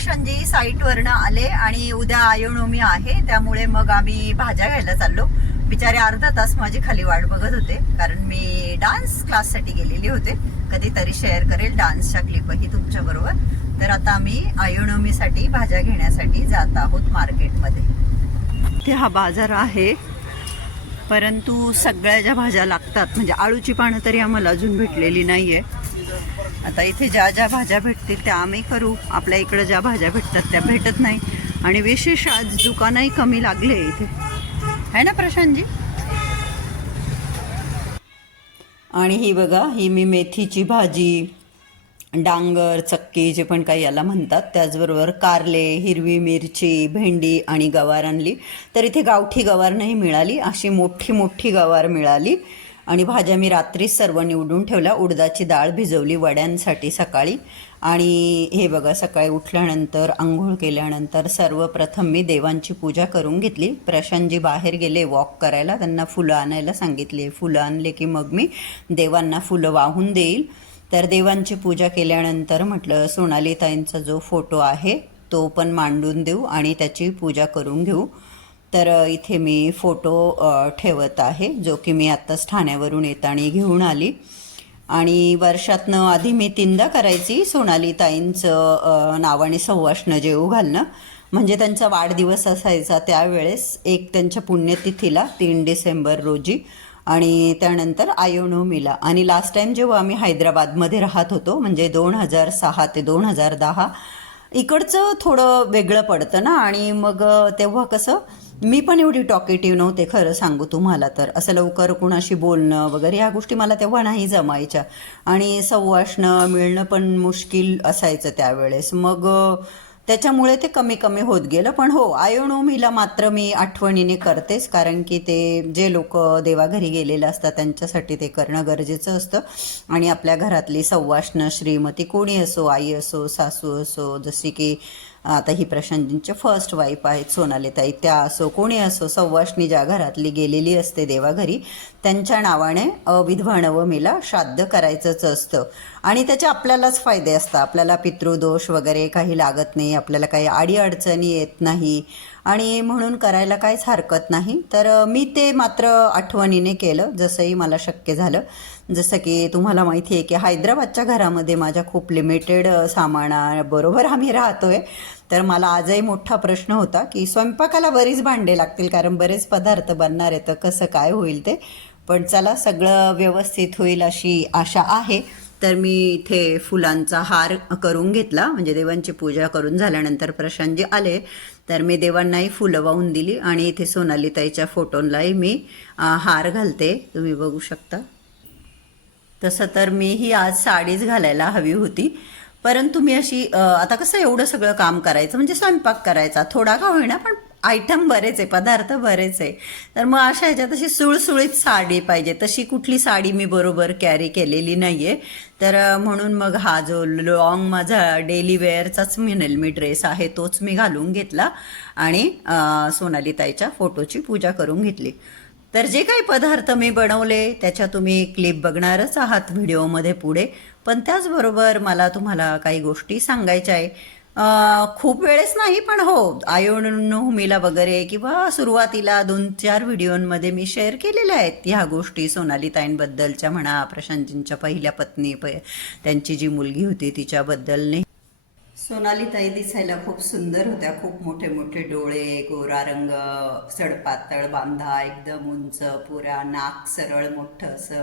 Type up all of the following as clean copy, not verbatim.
प्रशांतजी साईटवरनं आले आणि उद्या आयोनोमी आहे, त्यामुळे मग आम्ही भाज्या घ्यायला चाललो. बिचारे अर्धा तास माझी खाली वाट बघत होते, कारण मी डान्स क्लाससाठी गेलेली होते. कधीतरी शेअर करेल डान्सच्या क्लिपही तुमच्या बरोबर. तर आता आम्ही आयोनोमीसाठी भाज्या घेण्यासाठी जात आहोत मार्केटमध्ये. इथे हा बाजार आहे, परंतु सगळ्या ज्या भाज्या लागतात, म्हणजे आळूची पानं तरी आम्हाला अजून भेटलेली नाहीये. आता इथे ज्या ज्या भाज्या भेटतील त्या आम्ही करू. आपल्या इकडं ज्या भाज्या भेटतात त्या भेटत नाही, आणि विशेष आज दुकानही कमी लागले इथे, है ना प्रशांतजी? आणि ही बघा, ही मी मेथीची भाजी, डांगर, चक्की जे पण काही याला म्हणतात, त्याचबरोबर कारले, हिरवी मिरची, भेंडी आणि गवार आणली. तर इथे गावठी गवार नाही मिळाली, अशी मोठी मोठी गवार मिळाली. आणि भाज्या मी रात्रीच सर्व निवडून ठेवल्या. उडदाची डाळ भिजवली वड्यांसाठी सकाळी. आणि हे बघा, सकाळी उठल्यानंतर आंघोळ केल्यानंतर सर्वप्रथम मी देवांची पूजा करून घेतली. प्रशांतजी बाहेर गेले वॉक करायला, त्यांना फुलं आणायला सांगितली. फुलं आणले की मग मी देवांना फुलं वाहून देईल. तर देवांची पूजा केल्यानंतर म्हटलं सोनाली ताईंचा जो फोटो आहे तो पण मांडून देऊ आणि त्याची पूजा करून घेऊ. तर इथे मी फोटो ठेवत आहे, जो की मी आत्ताच ठाण्यावरून येताना घेऊन आली. आणि वर्षातनं आधी मी 3दा करायची सोनाली ताईंचं नावाने सवाष्ण जेवू घालणं. म्हणजे त्यांचा वाढदिवस असायचा त्यावेळेस, एक त्यांच्या पुण्यतिथीला 3 डिसेंबर रोजी, आणि त्यानंतर आयोनोमीला. आणि लास्ट टाईम जेव्हा आम्ही हैदराबादमध्ये राहत होतो, म्हणजे 2006 ते 2010, इकडचं थोडं वेगळं पडतं ना. आणि मग तेव्हा कसं, मी पण एवढी टॉकेटिव्ह नव्हते खरं सांगू तुम्हाला. तर असं लवकर कुणाशी बोलणं वगैरे ह्या गोष्टी मला तेव्हा नाही जमायच्या, आणि सवाष्ण मिळणं पण मुश्किल असायचं त्यावेळेस. मग त्याच्यामुळे ते कमी कमी होत गेलं. पण हो, आयोनोमीला मात्र मी आठवणीने करतेच, कारण की ते जे लोक देवाघरी गेलेले असतात त्यांच्यासाठी ते करणं गरजेचं असतं. आणि आपल्या घरातली सवाष्ण श्रीमती कोणी असो, आई असो, सासू असो, जशी की आता ही प्रशांतजींच्या फर्स्ट वाईफ आहेत सोनालीताई, त्या असो, कोणी असो, सवाष्णी ज्या घरातली गेलेली असते देवाघरी, त्यांच्या नावाने विधवा नवमीला श्राद्ध करायचंच असतं. आणि त्याचे आपल्यालाच फायदे असतात. आपल्याला पितृदोष वगैरे काही लागत नाही, आपल्याला काही अडीअडचणी येत नाही, आणि म्हणून करायला काहीच हरकत नाही. तर मी ते मात्र आठवणीने केलं, जसंही मला शक्य झालं. जसं की तुम्हाला माहिती आहे की हैदराबादच्या घरामध्ये माझ्या खूप लिमिटेड सामानाबरोबर आम्ही राहतोय. तर मला आजही मोठा प्रश्न होता की स्वयंपाकाला बरीच भांडे लागतील, कारण बरेच पदार्थ बनणार आहे, तर कसं काय होईल ते. पण चला, सगळं व्यवस्थित होईल अशी आशा आहे. तर मी इथे फुलांचा हार करून घेतला, म्हणजे देवांची पूजा करून झाल्यानंतर प्रशांतजी आले तर मी देवांनाही फुलं वाहून दिली. आणि इथे सोनालीताईच्या फोटोलाही मी हार घालते, तुम्ही बघू शकता. तसं तर मीही आज साडीच घालायला हवी होती, परंतु मी अशी आता कसं एवढं सगळं काम करायचं, म्हणजे स्वयंपाक करायचा थोडा का होईना, पण आयटम बरेच आहे, पदार्थ बरेच आहे. तर मग अशा ह्याच्यात अशी सुळसुळीत साडी पाहिजे, तशी कुठली साडी मी बरोबर कॅरी केलेली नाही आहे. तर म्हणून मग हा जो लॉंग माझा डेली वेअरचाच म्हणेल मी ड्रेस आहे, तोच मी घालून घेतला आणि सोनालीताईच्या फोटोची पूजा करून घेतली. तर जे काही पदार्थ मी बनवले त्याच्या तुम्ही क्लिप बघणारच आहात व्हिडिओमध्ये पुढे. पण त्याचबरोबर मला तुम्हाला काही गोष्टी सांगायच्या आहे. खूप वेळेस नाही, पण हो, आयोनोमीला वगैरे किंवा सुरुवातीला 2-4 व्हिडिओमध्ये मी शेअर केलेल्या आहेत ह्या गोष्टी. सोनालीताईंबद्दलच्या म्हणा, प्रशांतजींच्या पहिल्या पत्नी, त्यांची जी मुलगी होती तिच्याबद्दल नाही. सोनालीताई दिसायला खूप सुंदर होत्या, खूप मोठे मोठे डोळे, गोरा रंग, सडपातळ बांधा, एकदम उंच, पुरा नाक सरळ मोठं असं.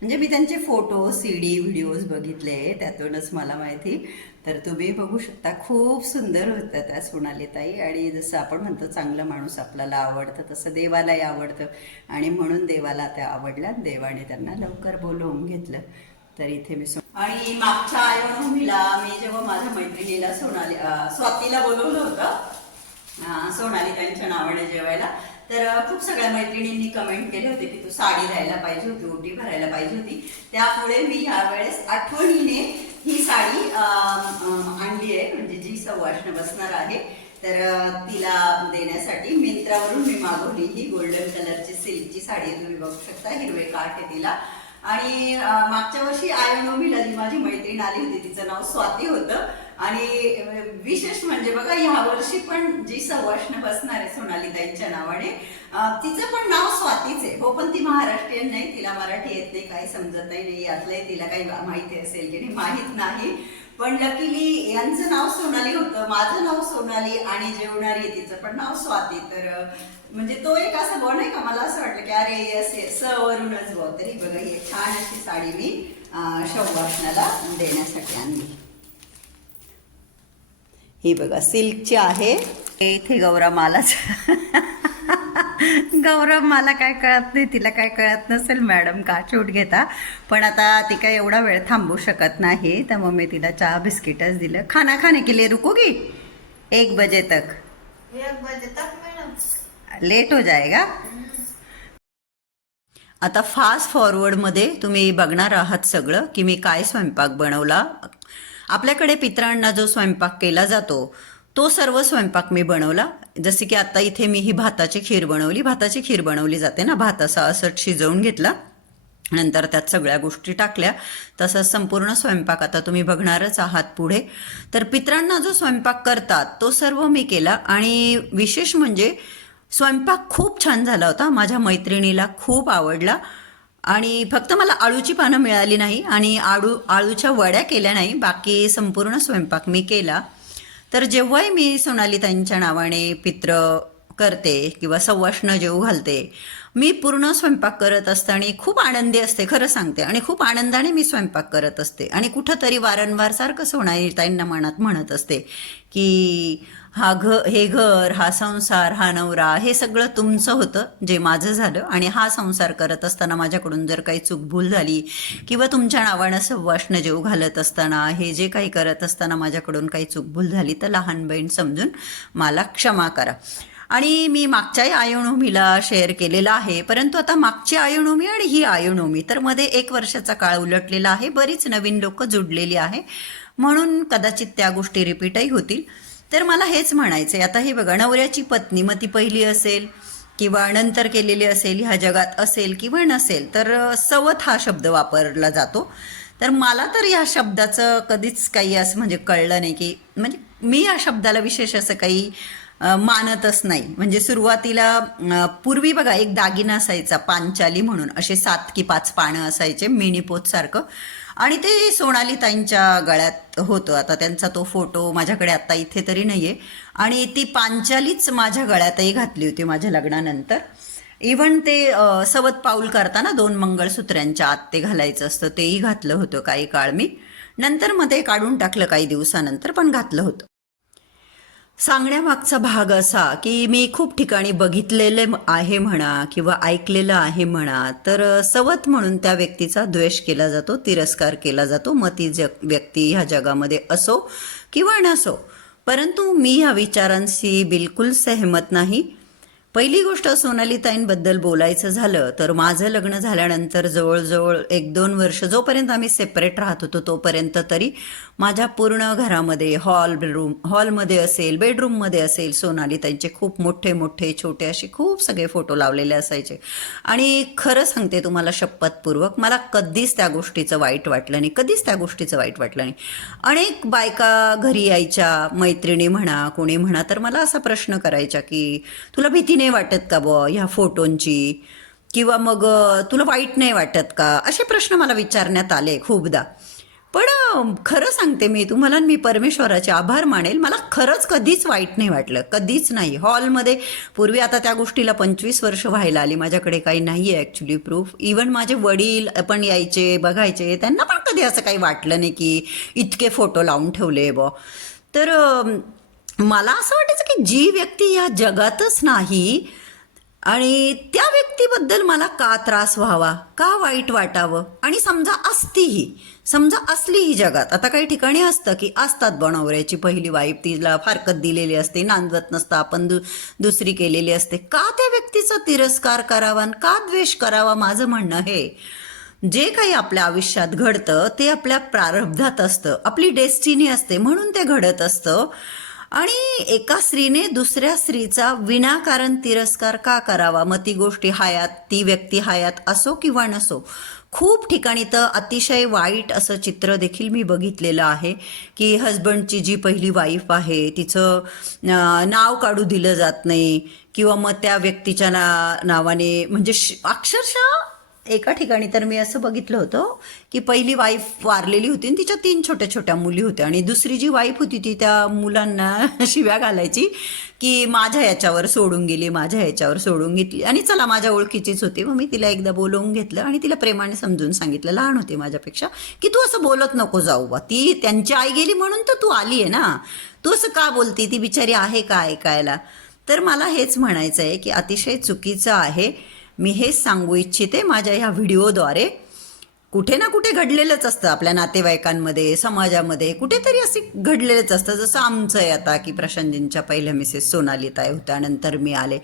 म्हणजे मी त्यांचे फोटो, CD, व्हिडिओज बघितले, त्यातूनच मला माहिती. तर तुम्ही बघू शकता, खूप सुंदर होत्या त्या सोनालीताई. आणि जसं आपण म्हणतो चांगला माणूस आपल्याला आवडतं, तसं देवालाही आवडतं, आणि म्हणून देवाला त्या आवडल्या. देवाने त्यांना लवकर बोलवून घेतलं. तर इथे मी आणि मागच्या आयोनोमीला मी जेव्हा माझ्या मैत्रिणीला स्वातीला बोलवलं होतं सोनालीताईंच्या नावाने जेवायला, तर खूप सगळ्या मैत्रिणींनी कमेंट केले होते की तू साडी द्यायला पाहिजे होती, ओटी भरायला पाहिजे होती. त्यामुळे मी यावेळेस आठवणीने ही साडी आणली आहे, म्हणजे जी सवाष्ण बसणार आहे तर तिला देण्यासाठी मिंत्रावरून मी मागवली. ही गोल्डन कलरची सिल्कची साडी तुम्ही बघू शकता, हिरवे काठ आहे तिला. आणि मागच्या वर्षी आयोनोमीला जी माझी मैत्रीण आली होती, तिचं नाव स्वाती होतं, आणि विशेष म्हणजे बघा ह्या वर्षी पण जी सवाष्ण बसणार आहे सोनालीताईंच्या नावाने, तिचं पण नाव स्वातीच आहे हो, पण ती महाराष्ट्रीयन नाही, तिला मराठी येत नाही, काही समजत नाही, यातलंही तिला काही माहिती असेल की नाही माहीत नाही. पण लकीली यांचं नाव सोनाली होतं, माझं नाव सोनाली, आणि जेवणारी तिचं पण नाव स्वाती. तर म्हणजे तो एक असा बॉ नाही का, मला असं वाटलं की अरे असे स वरूनच बॉ. तरी बघा ही एक छान अशी साडी मी सवाष्णाला देण्यासाठी आणली. ही बघा सिल्कची आहे. इथे गौरमालाच गौरव मला काय कळत नाही, तिला काय कळत नसेल मॅडम का शूट घेता, पण आता ती काय एवढा वेळ थांबू शकत नाही, तर मग मी तिला चहा बिस्किटच दिलं. खाना खाने के लिए रुकोगी 1 बजे तक? 1 बजे तक मैडम लेट हो जाएगा. आता फास्ट फॉरवर्डमध्ये तुम्ही बघणार आहात सगळं की मी काय स्वयंपाक बनवला. आपल्याकडे पितरांना जो स्वयंपाक केला जातो तो सर्व स्वयंपाक मी बनवला. जसे की आता इथे मी ही भाताची खीर बनवली. भाताची खीर बनवली जाते ना, भात असा असट शिजवून घेतला, नंतर त्यात सगळ्या गोष्टी टाकल्या. तसंच संपूर्ण स्वयंपाक आता तुम्ही बघणारच आहात पुढे. तर पितरांना जो स्वयंपाक करतात तो सर्व मी केला. आणि विशेष म्हणजे स्वयंपाक खूप छान झाला होता, माझ्या मैत्रिणीला खूप आवडला. आणि फक्त मला आळूची पानं मिळाली नाही आणि आळूच्या वड्या केल्या नाही, बाकी संपूर्ण स्वयंपाक मी केला. तर जेव्हाही मी सोनालीताईंच्या नावाने पित्र करते किंवा सवाष्ण जेवू घालते, मी पूर्ण स्वयंपाक करत असताना खूप आनंदी असते, खरं सांगते, आणि खूप आनंदाने मी स्वयंपाक करत असते. आणि कुठंतरी वारंवार सारखं सोनालीताईंना मनात म्हणत असते की हे घर, हा संसार, हा नवरा, हे सगळं तुमचं होतं, जे माझं झालं. आणि हा संसार करत असताना माझ्याकडून जर काही चूकभूल झाली किंवा तुमच्या नावानं सवाष्ण जेवू घालत असताना, हे जे काही करत असताना माझ्याकडून काही चूकभूल झाली तर लहान बहीण समजून मला क्षमा करा. आणि मी मागच्याही आयुर्नोमीला शेअर केलेला आहे, परंतु आता मागची आयुर्नोमी आणि ही आयुर्नोमी तर मध्ये 1 वर्षाचा काळ उलटलेला आहे, बरीच नवीन लोक जुडलेली आहे, म्हणून कदाचित त्या गोष्टी रिपीटही होतील. तर मला हेच म्हणायचं आहे, आता हे बघा, नवऱ्याची पत्नी, मग ती पहिली असेल किंवा नंतर केलेली असेल, ह्या जगात असेल किंवा नसेल, तर सवत हा शब्द वापरला जातो. तर मला तर या शब्दाचं कधीच काही असं म्हणजे कळलं नाही की, म्हणजे मी या शब्दाला विशेष असं काही मानतच नाही. म्हणजे सुरुवातीला पूर्वी बघा एक दागिना असायचा पांचाली म्हणून, असे 7 की 5 पानं असायचे मिनीपोत सारखं, आणि ते सोनालीताईंच्या गळ्यात होतं. आता त्यांचा तो फोटो माझ्याकडे आता इथे तरी नाही आहे, आणि ती पांचालीच माझ्या गळ्यातही घातली होती माझ्या लग्नानंतर. इवन ते सवत पाऊल करताना 2 मंगळसूत्र्यांच्या आत ते घालायचं असतं, तेही घातलं होतं काही काळ मी. नंतर मग ते काढून टाकलं काही दिवसानंतर, पण घातलं होतं. सांगण्यामागचा भाग असा की मी खूप ठिकाणी बघितलेले आहे म्हणा किंवा ऐकलेलं आहे म्हणा, तर सवत म्हणून त्या व्यक्तीचा द्वेष केला जातो, तिरस्कार केला जातो. मग ती व्यक्ती ह्या जगामध्ये असो किंवा नसो, परंतु मी ह्या विचारांशी बिलकुल सहमत नाही. पहिली गोष्ट, सोनालीताईंबद्दल बोलायचं झालं तर माझं लग्न झाल्यानंतर जवळजवळ 1-2 वर्ष जोपर्यंत आम्ही सेपरेट राहत होतो तोपर्यंत तरी माझ्या पूर्ण घरामध्ये हॉलमध्ये असेल, बेडरूममध्ये असेल, सोनालीताईंचे खूप मोठे मोठे छोटे असे खूप सगळे फोटो लावलेले असायचे. आणि खरं सांगते तुम्हाला शपथपूर्वक, मला कधीच त्या गोष्टीचं वाईट वाटलं नाही, कधीच त्या गोष्टीचं वाईट वाटलं नाही. अनेक बायका घरी यायच्या, मैत्रिणी म्हणा कोणी म्हणा, तर मला असा प्रश्न करायचा की तुला भीती नाही वाटत का बुवा ह्या फोटोंची, किंवा मग तुला वाईट नाही वाटत का, असे प्रश्न मला विचारण्यात आले खूपदा. पण खरं सांगते मी तुम्हाला, मी परमेश्वराचे आभार मानेल, मला खरंच कधीच वाईट नाही वाटलं, कधीच नाही. हॉलमध्ये पूर्वी, आता त्या गोष्टीला 25 वर्ष व्हायला आली, माझ्याकडे काही नाही आहे ॲक्च्युली प्रूफ. इवन माझे वडील पण यायचे बघायचे, त्यांना पण कधी असं काही वाटलं नाही की इतके फोटो लावून ठेवले बुवा. तर मला असं वाटायचं की जी व्यक्ती या जगातच नाही आणि त्या व्यक्तीबद्दल मला का त्रास व्हावा, का वाईट वाटावं. आणि समजा असलीही जगात, आता काही ठिकाणी असतं की असतात बनवऱ्याची पहिली वाईफ, तिला फारकत दिलेली असते, नांदवत नसतं, आपण दुसरी केलेली असते, का त्या व्यक्तीचा तिरस्कार करावा, का द्वेष करावा. माझं म्हणणं हे, जे काही आपल्या आयुष्यात घडतं ते आपल्या प्रारब्धात असतं, आपली डेस्टिनी असते, म्हणून ते घडत असतं. आणि एका स्त्रीने दुसऱ्या स्त्रीचा विनाकारण तिरस्कार का करावा. मग ती गोष्टी ती व्यक्ती हयात असो किंवा नसो, खूप ठिकाणी तर अतिशय वाईट असं चित्र देखील मी बघितलेलं आहे की हजबंडची जी पहिली वाईफ आहे तिचं नाव काढू दिलं जात नाही किंवा मग त्या व्यक्तीच्या नावाने म्हणजे अक्षरशः एका ठिकाणी तर मी असं बघितलं होतं की पहिली वाईफ वारलेली होती आणि तिच्या 3 छोट्या छोट्या मुली होत्या आणि दुसरी जी वाईफ होती ती त्या मुलांना शिव्या घालायची की माझ्या याच्यावर सोडून गेली, माझ्या याच्यावर सोडून घेतली. आणि चला माझ्या ओळखीचीच होती, मग मी तिला एकदा बोलवून घेतलं आणि तिला प्रेमाने समजून सांगितलं, लहान होती माझ्यापेक्षा, की तू असं बोलत नको जाऊ बा, ती त्यांची आई गेली म्हणून तर तू आली आहे ना, तू असं का बोलती, ती बिचारी आहे का ऐकायला. तर मला हेच म्हणायचं आहे की अतिशय चुकीचं आहे. मी हेच सांगू इच्छिते माझ्या ह्या व्हिडिओद्वारे. कुठे ना कुठे घडलेलंच असतं आपल्या नातेवाईकांमध्ये, समाजामध्ये कुठेतरी असे घडलेलंच असतं. जसं आमचं आहे आता की प्रशांतजींच्या पहिल्या मिसेस सोनाली ताई होत्या, नंतर मी आले.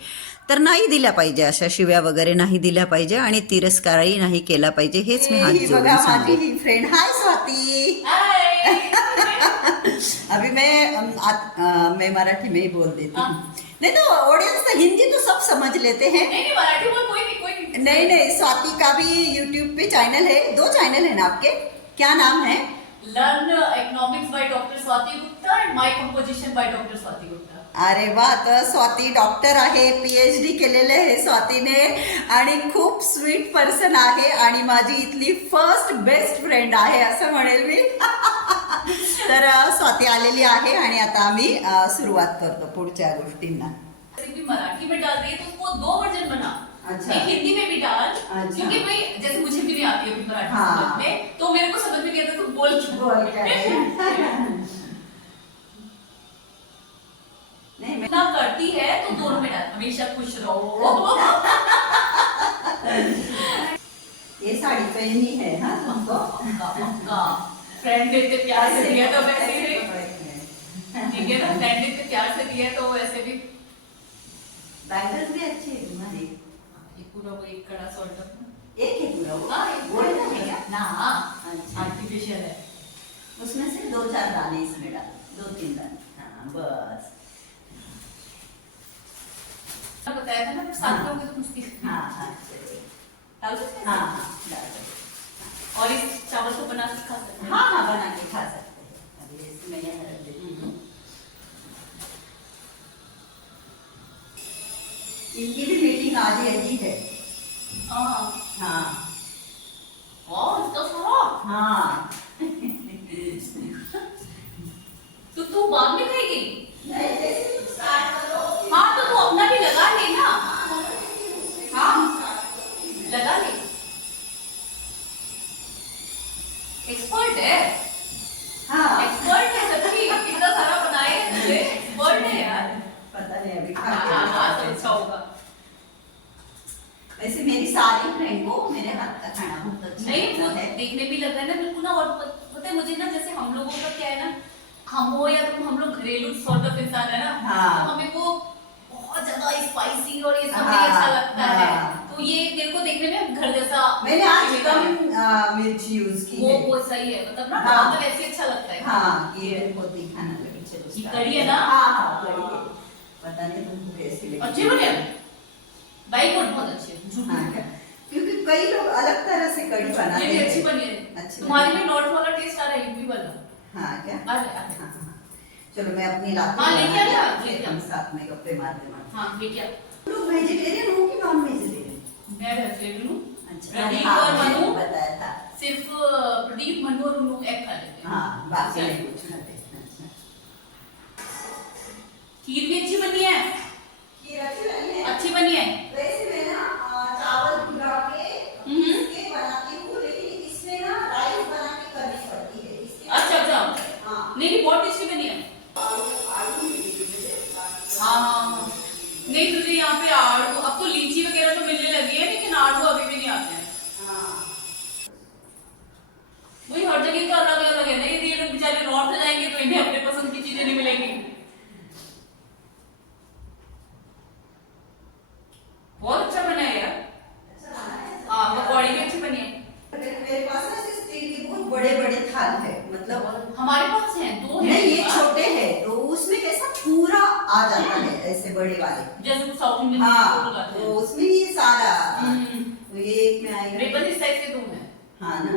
तर नाही दिल्या पाहिजे अशा शिव्या वगैरे, नाही दिल्या पाहिजे आणि तिरस्कारही नाही केला पाहिजे. हेच मी हात जोडून सांगते. ही फ्रेंड हाय स्वाती. अभी मैं मराठी में ही बोल देती हूँ. नहीं तो ऑडियंस तो हिंदी तो सब समझ लेते हैं. नहीं मराठी बोल, कोई नहीं. नहीं स्वाति का भी यूट्यूब पे चैनल है, 2 चैनल है ना आपके, क्या नाम है? Learn economics by doctor Swati Gupta end my composition by doctor Swati Gupta. अरे वा, तर स्वाती डॉक्टर आहे, PhD केलेले आहे स्वातीने आणि खूप स्वीट पर्सन आहे आणि माझी इथली फर्स्ट बेस्ट फ्रेंड आहे असं म्हणेल मी. तर स्वाती आलेली आहे आणि आता आम्ही सुरुवात करतो पुढच्या गोष्टींना. रेसिपी मराठी में डाल रही है तो उसको 2 वर्जन बना. अच्छा. एक हिंदी में भी डाल. अच्छा. क्योंकि भाई जैसे मुझे भी नहीं आती है मराठी हाँ. समझ में, तो मेरे को समझ में नहीं आता, तुम बोल नहीं मैं ना करती है तो दोनों में डाल, हमेशा खुश रहो. ये साड़ी पहनी है हाँ तुमको. फ्रेंड देते प्यार से दिया तो वैसे भी ठीक है ना, फ्रेंड देते प्यार से दिया तो वैसे भी. बैंगल्स भी अच्छी है तुम्हारी. ये पूरा वो एक कड़ा सॉर्ट ऑफ एक है पूरा वो. हाँ, गोल्ड का है क्या? ना अच्छा. आर्टिफिशियल है. उसमें से 2-4 दाने इसमें डाल, 2-3 दाने. हाँ बस. बताया था ना, साथ में तो मुश्किल. हाँ हाँ चलिए. डाल सकते हैं? हाँ हाँ डाल दो. और इस चावल को बना के खा सकते हैं. हाँ हाँ बना के खा सकते हैं. अभी इसमें यहाँ रख देती हूँ. इनकी भी मीटिंग आज ही है. हाँ. हाँ और तो सुनो, हाँ. तो तू बाद में खाएगी. नहीं जैसे स्टार्ट करो. हाँ तो तू अपना भी लगा ले ना. हाँ लगा ले. एक्सपर्ट है. हाँ एक्सपर्ट है सच्ची, कितना सारा बनाए. एक्सपर्ट है यार. पता नहीं अभी हाँ हाँ हाँ, तो अच्छा होगा. वैसे मेरी सारी फ्रेंड को मेरे हाथ का खाना बहुत अच्छा नहीं वो लगता है. देखने भी लग रहा है ना बिल्कुल ना. और पता है मुझे ना, जैसे हम लोगों का क्या है ना, हम हो या तुम, हम लोग घरेलू सॉर्ट ऑफ इंसान है ना. हाँ. तो हमें वो बहुत ज्यादा स्पाइसी और ये सब हाँ, नहीं अच्छा लगता है. हाँ. तो ये मेरे को देखने में घर जैसा. मैंने आज कम मिर्ची यूज की है. वो सही है, मतलब ना हाँ. मतलब ऐसे अच्छा लगता है. हाँ ये मेरे को दिखाना लगी. चलो ये start कढ़ी है करते ना? हैं. हाँ हाँ कढ़ी है. पता नहीं तुमको कैसी लगी. अच्छी बनी है. बैगन बहुत अच्छी है. झूठ हाँ नहीं. क्या? क्योंकि कई लोग अलग तरह से कढ़ी बनाते ये भी हैं. अच्छी बनी है. अच्छी तुम्हारी बनी में नॉर्थ वाला टेस्ट आ रहा है, यूपी वाला. हाँ क्या. अरे अरे. हाँ, हाँ. चलो मैं अपनी लाती हाँ, हूँ, लेके आ बना ना, के लेके आ. हम साथ में गप्पे मारते मारते. हाँ ये क्या. तुम लोग वेजिटेरियन हो कि नॉन वेजिटेरियन? मैं वेजिटेरियन हूँ. अच्छा. प्रदीप हाँ, और मैंने मनु बताया था. सिर्फ प्रदीप, मनु और उन्नू एग खा लेते हैं. हाँ बाकी नहीं कुछ खाते. अच्छा. खीर भी अच्छी बनी है. खीर अच्छी बनी है. अच्छी बनी है. वैसे मैं ना चावल भिगा के हम्म. इसके बनाती हूँ, लेकिन इसमें ना राइस बना के करनी पड़ती है. इसके अच्छा अच्छा. हाँ. नहीं बहुत टेस्टी बनी है. आलू भी दे दीजिए. हाँ हाँ. नहीं तुझे यहाँ पे आड़ू, अब तो लीची वगैरह तो मिलने लगी है, लेकिन आड़ू अभी भी नहीं आते हैं. हाँ. वही हर जगह तो अलग अलग है ना. ये लोग बेचारे नॉर्थ जाएंगे तो इन्हें अपने पसंद की चीजें नहीं मिलेंगी. बहुत अच्छा बना है यार. हाँ पकौड़ी भी अच्छी बनी है. मेरे पास ना स्टील के बहुत बड़े बड़े थाल है, मतलब हमारे पास हैं 2 हैं. नहीं ये छोटे हैं तो उसमें कैसा पूरा आ जाता है ऐसे बड़े वाले. जैसे कुछ साउथ इंडियन हाँ लगाते तो हैं. उसमें ये सारा हम्म. तो ये एक में आएगा. मेरे पास इस साइज के 2 हैं. हाँ ना।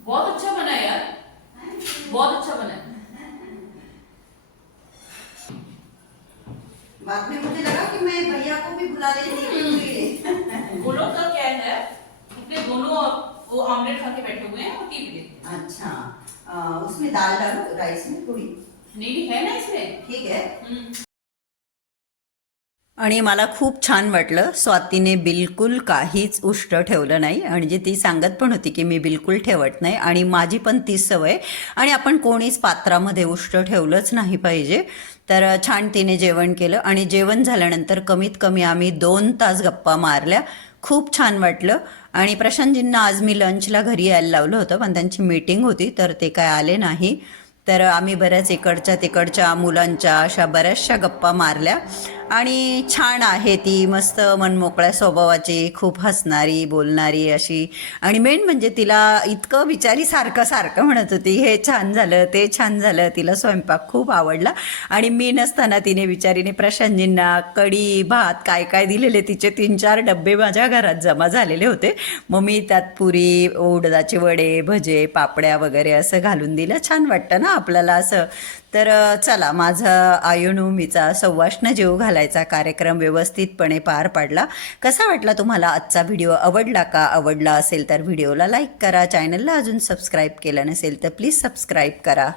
बहुत अच्छा बना है यार, बहुत अच्छा बना है। बाद में मुझे लगा कि मैं भैया को भी बुला लेती। बोलो तो क्या है, अपने दोनों वो ऑमलेट खा के बैठे हुए हैं और टीवी देख रहे हैं। अच्छा, उसमें दाल डालो राइस में थोडी. नहीं है ना इसमें। ठीक आहे. आणि मला खूप छान वाटलं, स्वातीने बिलकुल काहीच उष्ट ठेवलं नाही. आणि जी ती सांगत पण होती की मी बिलकुल ठेवत नाही आणि माझी पण तीच सवय. आणि आपण कोणीच पात्रामध्ये उष्ट ठेवलंच नाही पाहिजे. तर छान तिने जेवण केलं आणि जेवण झाल्यानंतर कमीत कमी आम्ही 2 तास गप्पा मारल्या. खूप छान वाटलं. आणि प्रशांतजींना आज मी लंचला घरी यायला लावलं होतं, पण त्यांची मीटिंग होती तर ते काय आले नाही. तर आम्ही बऱ्याच इकडच्या तिकडच्या मुलांच्या अशा बऱ्याचशा गप्पा मारल्या. आणि छान आहे ती, मस्त मनमोकळ्या स्वभावाची, खूप हसणारी बोलणारी अशी. आणि मेन म्हणजे तिला इतकं बिचारी सारखं सारखं म्हणत होती, हे छान झालं ते छान झालं. तिला स्वयंपाक खूप आवडला. आणि मी नसताना तिने बिचारीने प्रशांतजींना कढी भात काय काय दिलेले, तिचे 3-4 डब्बे माझ्या घरात जमा झालेले होते. मग मी त्यात पुरी, उडदाचे वडे, भजे, पापड्या वगैरे असं घालून दिलं. छान वाटतं ना आपल्याला असं. तर चला, माझा आयुनोमीचा सव्वाष्ण जेव घालायचा कार्यक्रम व्यवस्थितपणे पार पाडला. कसा वाटला तुम्हाला आजचा व्हिडिओ? आवडला का? आवडला असेल तर व्हिडिओला लाईक करा. चॅनलला अजून सबस्क्राईब केलं नसेल तर प्लीज सबस्क्राईब करा.